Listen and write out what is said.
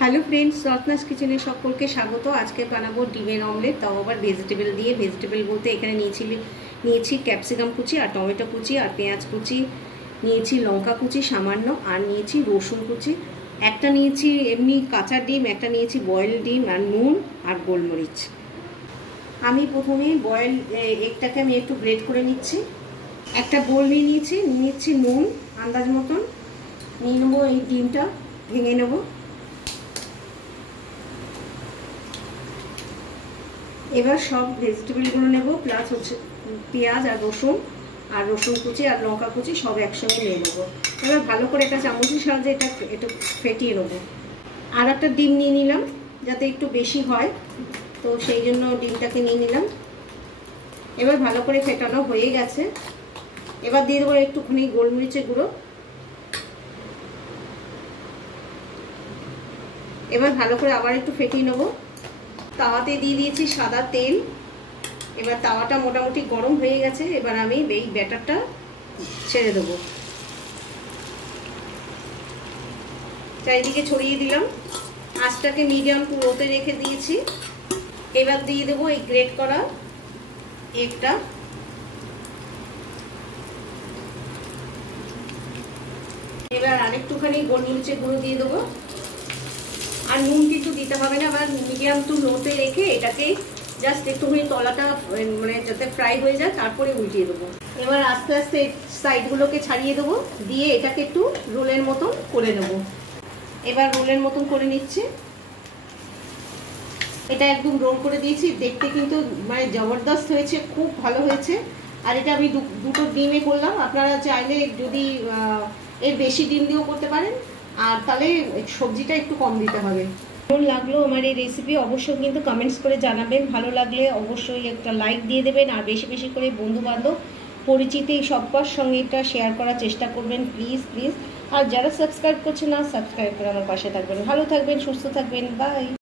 Hello friends, Ratnas किचेने सकलके स्वागत। आज के बानाबो डिमेर अमलेट, ताओ आबार भेजिटेबल दिए। भेजिटेबल बोलते एखाने निয়েছি ক্যাপসিকাম কুচি আর টমেটো কুচি আর পেঁয়াজ কুচি, নিয়েছি লঙ্কা কুচি সামান্য, আর নিয়েছি রসুন কুচি, একটা নিয়েছি এমনি কাঁচা ডিম, একটা নিয়েছি বয়েল ডিম, আর নুন আর গোলমরিচ। আমি প্রথমে বয়েল এগটাকে আমি একটু গ্রেট করে নিচ্ছি। একটা বোল নিয়ে নিচ্ছি নুন আন্দাজ মতন, নিয়ে নেবো এই ডিমটা ভেঙে নেবো। এবার সব ভেজিটেবলগুলো নেব, প্লাস হচ্ছে পেঁয়াজ আর রসুন কুচি আর লঙ্কা কুচি সব একসঙ্গে নিয়ে নেবো। এবার ভালো করে একটা চামচের সাহায্যে এটা একটু ফেটিয়ে নেবো। আর একটা ডিম নিয়ে নিলাম যাতে একটু বেশি হয়, তো সেই জন্য ডিমটাকে নিয়ে নিলাম। এবার ভালো করে ফেটানো হয়ে গেছে। এবার দিয়ে দেবো একটুখানি গোলমরিচের গুঁড়ো। এবার ভালো করে আবার একটু ফেটিয়ে নেবো। তাওয়াতে দিয়ে দিয়েছি সাদা তেল। এবার তাওয়াটা মোটামুটি গরম হয়ে গেছে। এবার আমি এই ব্যাটারটা ছেড়ে দেবো, চারিদিকে ছড়িয়ে দিলাম। আঁচটাকে মিডিয়াম টু লোতে রেখে দিয়েছি। এবার দিয়ে দেবো এই গ্রেট করা এগটা। এবার আরেকটুখানি গোলমরিচের গুঁড়ো দিয়ে দেবো। আর নুন কিছু দিতে হবে না। আবার মিডিয়াম টু লোতে রেখে এটাকে জাস্ট একটুখানি তলাটা মানে যাতে ফ্রাই হয়ে যায়, তারপরে উল্টিয়ে দেবো। এবার আস্তে আস্তে সাইডগুলোকে ছাড়িয়ে দেবো, দিয়ে এটাকে একটু রোলের মতন করে নেবো। এবার রোলের মতন করে নিচ্ছি। এটা একদম রোল করে দিয়েছি। দেখতে কিন্তু মানে জবরদস্ত হয়েছে, খুব ভালো হয়েছে। আর এটা আমি দুটো ডিমে করলাম। আপনারা চাইলে যদি এর বেশি ডিম দিয়েও করতে পারেন, আর তাহলে সবজিটা একটু কম দিতে হবে। কেমন লাগলো আমার এই রেসিপি অবশ্যই কিন্তু কমেন্টস করে জানাবেন। ভালো লাগলে অবশ্যই একটা লাইক দিয়ে দেবেন, আর বেশি বেশি করে বন্ধুবান্ধব পরিচিতি সবার সঙ্গে এটা শেয়ার করার চেষ্টা করবেন প্লিজ প্লিজ। আর যারা সাবস্ক্রাইব করছে না, সাবস্ক্রাইব করে আমার পাশে থাকবেন। ভালো থাকবেন, সুস্থ থাকবেন, বাই।